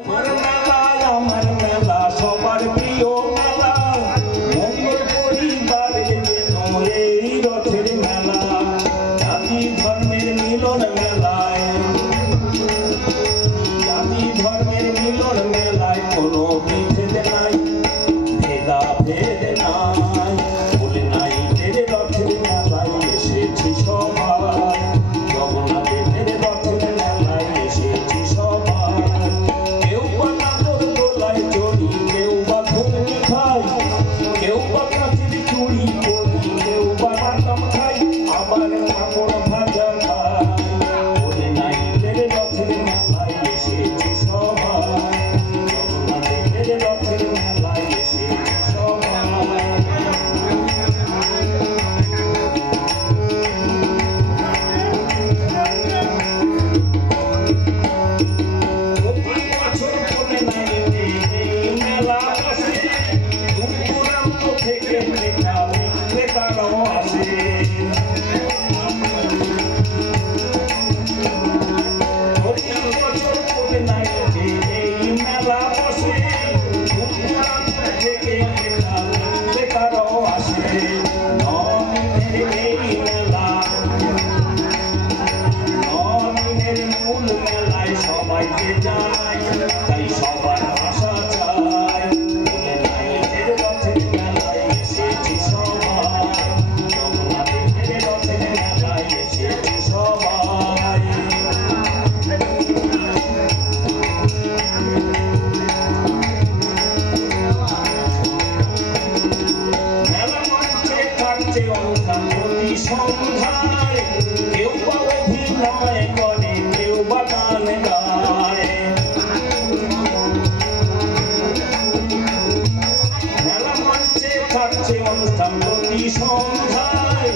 আমার মেলা সবার প্রিয় মেলা, মঙ্গল পরিবারের জন্য এই রথের মেলা, জাতি ধর্মের মিলন মেলায়, জাতি ধর্মের মিলন মেলায় কোনো বিভেদ নাই, ভেদা ভেদ নাই, বলে নাই এর রথের মেলায় এসেছি সবাই, জগন্নাথের রথের মেলায় এসেছি সবাই। কেউ বা নাগর দোলায় চড়ি, কেউ বা ঘুগনি খাই, কেউ বা কাঁচের চুড়ি পরি, কেউ বা বাদাম খাই, আবার কাপড় ভাজা খাই, বলে নাই এর রথের মেলায় এসেছি সবাই, জগন্নাথের রথের মেলায় এসেছি সবাই। সবাইকে জানাই তাই সবার আশা চাই, বলে নাই এর রথের মেলায় এসেছি সবাই, জগন্নাথের রথের মেলায় এসেছি সবাই। মেলা মঞ্চে থাকছে অনুষ্ঠান প্রতি সন্ধ্যায়, কেউ বা অভিনয় করে, কেউ বা গান গায়, মেলা মঞ্চে থাকছে অনুষ্ঠান প্রতি সন্ধ্যায়,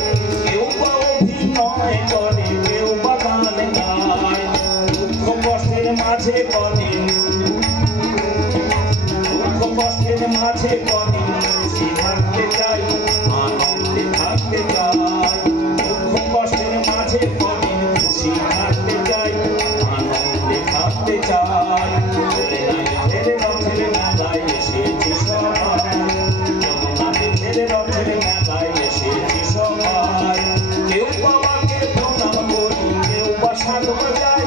কেউ বা অভিনয় করে, কেউ বা গান গায়, দুঃখ কষ্টের মাঝে কদিন, দুঃখ কষ্টের মাঝে কদিন খুশি থাকতে চাই, আনন্দে থাকতে চাই, দুঃখ কষ্টের মাঝে কদিন খুশি থাকতে চাই, আনন্দে থাকতে চাই, বলে নাই এর রথের মেলায় এসেছি সবাই, জগন্নাথের রথের মেলায় এসেছি সবাই। কেউ বাবাকে প্রণাম করি, কেউ বা শাঁখ বাজাই,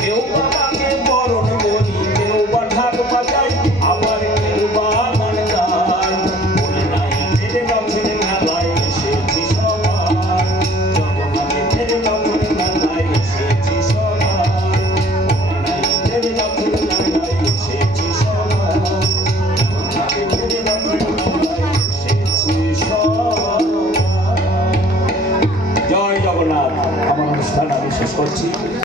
কেউ বাবাকে বরণ করি, কেউ বা ঢাক বাজাই, আবার কেউ বা গান গায়, বলে নাই এর রথের মেলায় এসেছি সবাই, জগন্নাথের রথের মেলায় এসেছি সবাই, বলে নাই এর রথের মেলায় এসেছি সবাই, জগন্নাথের রথের মেলায় এসেছি সবাই। জয় জগন্নাথ। আমার অনুষ্ঠান আমি শেষ করছি।